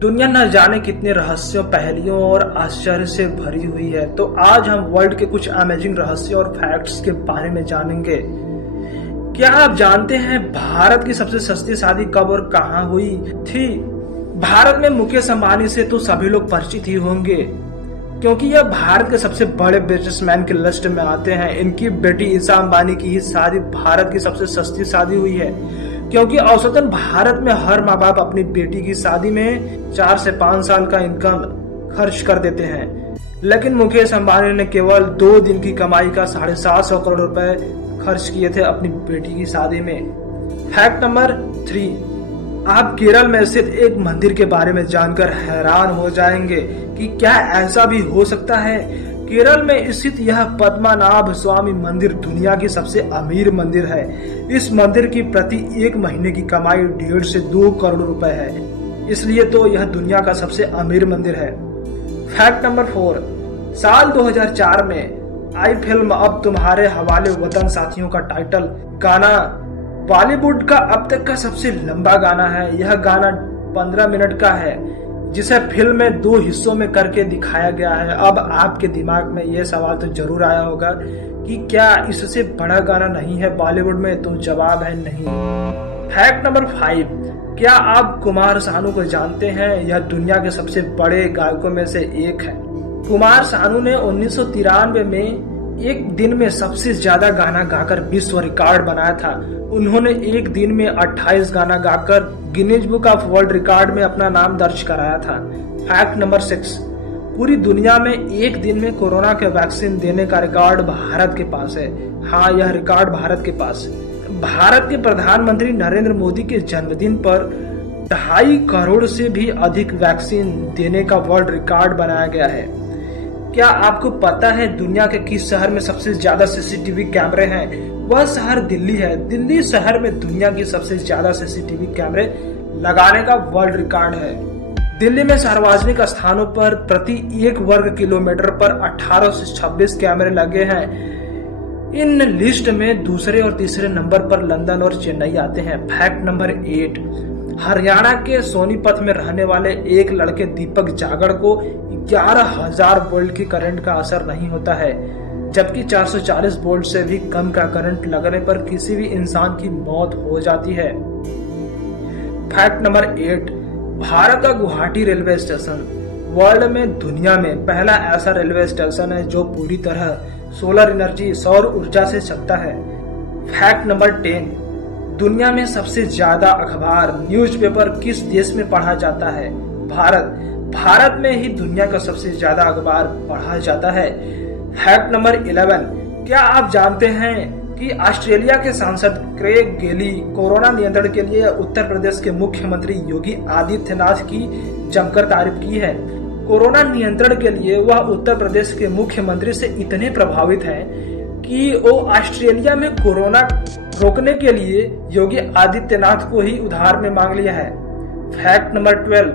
दुनिया न जाने कितने रहस्यों, पहेलियों और आश्चर्य से भरी हुई है। तो आज हम वर्ल्ड के कुछ अमेजिंग रहस्यों और फैक्ट्स के बारे में जानेंगे। क्या आप जानते हैं भारत की सबसे सस्ती शादी कब और कहां हुई थी? भारत में मुकेश अंबानी से तो सभी लोग परिचित ही होंगे, क्योंकि यह भारत के सबसे बड़े बिजनेसमैन की लिस्ट में आते हैं। इनकी बेटी ईशा अंबानी की ही शादी भारत की सबसे सस्ती शादी हुई है, क्योंकि औसतन भारत में हर माँ बाप अपनी बेटी की शादी में 4 से 5 साल का इनकम खर्च कर देते हैं, लेकिन मुकेश अंबानी ने केवल 2 दिन की कमाई का 750 करोड़ रुपए खर्च किए थे अपनी बेटी की शादी में। फैक्ट नंबर 3, आप केरल में स्थित एक मंदिर के बारे में जानकर हैरान हो जाएंगे कि क्या ऐसा भी हो सकता है। केरल में स्थित यह पद्मनाभ स्वामी मंदिर दुनिया की सबसे अमीर मंदिर है। इस मंदिर की प्रति 1 महीने की कमाई 1.5 से 2 करोड़ रुपए है, इसलिए तो यह दुनिया का सबसे अमीर मंदिर है। फैक्ट नंबर 4, साल 2004 में आई फिल्म अब तुम्हारे हवाले वतन साथियों का टाइटल गाना बॉलीवुड का अब तक का सबसे लंबा गाना है। यह गाना 15 मिनट का है, जिसे फिल्म में 2 हिस्सों में करके दिखाया गया है। अब आपके दिमाग में यह सवाल तो जरूर आया होगा कि क्या इससे बड़ा गाना नहीं है बॉलीवुड में? तो जवाब है नहीं। फैक्ट नंबर 5, क्या आप कुमार सानू को जानते हैं? यह दुनिया के सबसे बड़े गायकों में से एक है। कुमार सानू ने 1993 में एक दिन में सबसे ज्यादा गाना गाकर विश्व रिकॉर्ड बनाया था। उन्होंने एक दिन में 28 गाना गाकर Guinness book of world record में अपना नाम दर्ज कराया था। फैक्ट नंबर 6, पूरी दुनिया में एक दिन में कोरोना के वैक्सीन देने का रिकॉर्ड भारत के पास है। हाँ, यह रिकॉर्ड भारत के पास है। भारत के प्रधानमंत्री नरेंद्र मोदी के जन्मदिन पर 2.5 करोड़ से भी अधिक वैक्सीन देने का वर्ल्ड रिकॉर्ड बनाया गया है। क्या आपको पता है दुनिया के किस शहर में सबसे ज्यादा सीसीटीवी कैमरे हैं? वह शहर दिल्ली है। दिल्ली शहर में दुनिया की सबसे ज्यादा सीसीटीवी कैमरे लगाने का वर्ल्ड रिकॉर्ड है। दिल्ली में सार्वजनिक स्थानों पर प्रति 1 वर्ग किलोमीटर पर 18 से 26 कैमरे लगे हैं। इन लिस्ट में दूसरे और तीसरे नंबर पर लंदन और चेन्नई आते हैं। फैक्ट नंबर 8, हरियाणा के सोनीपत में रहने वाले एक लड़के दीपक जागड़ को 11,000 वोल्ट की करंट का असर नहीं होता है, जबकि 440 वोल्ट से भी कम का करंट लगने पर किसी भी इंसान की मौत हो जाती है। फैक्ट नंबर 8, भारत का गुवाहाटी रेलवे स्टेशन वर्ल्ड में दुनिया में पहला ऐसा रेलवे स्टेशन है जो पूरी तरह सोलर एनर्जी, सौर ऊर्जा से चलता है। फैक्ट नंबर 10, दुनिया में सबसे ज्यादा अखबार, न्यूज़पेपर किस देश में पढ़ा जाता है? भारत। भारत में ही दुनिया का सबसे ज्यादा अखबार पढ़ा जाता है। फैक्ट नंबर 11, क्या आप जानते हैं कि ऑस्ट्रेलिया के सांसद क्रेग गेली कोरोना नियंत्रण के लिए उत्तर प्रदेश के मुख्यमंत्री योगी आदित्यनाथ की जमकर तारीफ की है। कोरोना नियंत्रण के लिए वह उत्तर प्रदेश के मुख्यमंत्री से इतने प्रभावित हैं कि वो ऑस्ट्रेलिया में कोरोना रोकने के लिए योगी आदित्यनाथ को ही उधार में मांग लिया है। फैक्ट नंबर 12,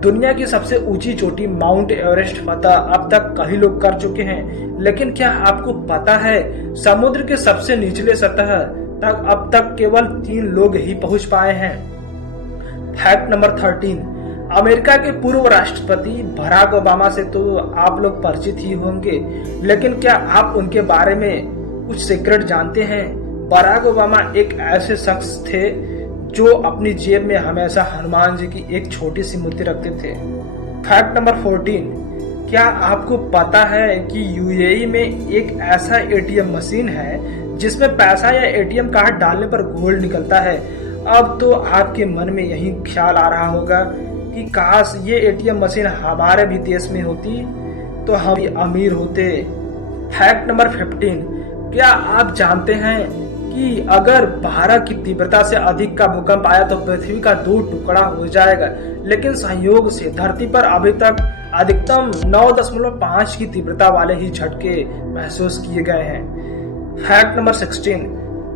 दुनिया की सबसे ऊंची चोटी माउंट एवरेस्ट फतह अब तक कई लोग कर चुके हैं, लेकिन क्या आपको पता है समुद्र के सबसे निचले सतह तक अब तक केवल 3 लोग ही पहुंच पाए हैं। फैक्ट नंबर 13, अमेरिका के पूर्व राष्ट्रपति बराक ओबामा से तो आप लोग परिचित ही होंगे, लेकिन क्या आप उनके बारे में कुछ सीक्रेट जानते हैं? बराक ओबामा एक ऐसे शख्स थे जो अपनी जेब में हमेशा हनुमान जी की एक छोटी सी मूर्ति रखते थे। फैक्ट नंबर 14, क्या आपको पता है कि यूएई में एक ऐसा एटीएम मशीन है जिसमें पैसा या एटीएम कार्ड डालने पर गोल्ड निकलता है? अब तो आपके मन में यही ख्याल आ रहा होगा कि काश ये एटीएम मशीन हमारे भी देश में होती तो हम भी अमीर होते। फैक्ट नंबर 15, क्या आप जानते हैं कि अगर 12 की तीव्रता से अधिक का भूकंप आया तो पृथ्वी का 2 टुकड़ा हो जाएगा, लेकिन संयोग से धरती पर अभी तक अधिकतम 9.5 की तीव्रता वाले ही झटके महसूस किए गए हैं। फैक्ट नंबर 16,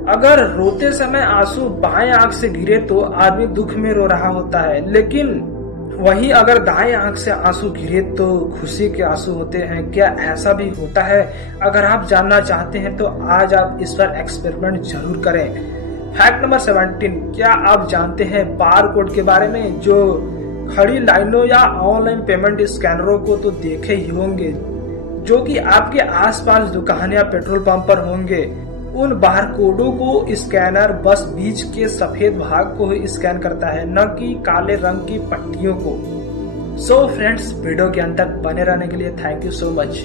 अगर रोते समय आंसू बाएं आंख से गिरे तो आदमी दुख में रो रहा होता है, लेकिन वहीं अगर दाएं आंख से आंसू गिरे तो खुशी के आंसू होते हैं। क्या ऐसा भी होता है? अगर आप जानना चाहते हैं तो आज आप इस पर एक्सपेरिमेंट जरूर करें। फैक्ट नंबर 17, क्या आप जानते हैं बार कोड के बारे में जो खड़ी लाइनों या ऑनलाइन पेमेंट स्कैनरों को तो देखे ही होंगे, जो कि आपके आसपास दुकान या पेट्रोल पंप पर होंगे। उन बारकोडों को स्कैनर बस बीच के सफेद भाग को ही स्कैन करता है, न कि काले रंग की पट्टियों को। सो फ्रेंड्स, वीडियो के अंत तक बने रहने के लिए थैंक यू सो मच।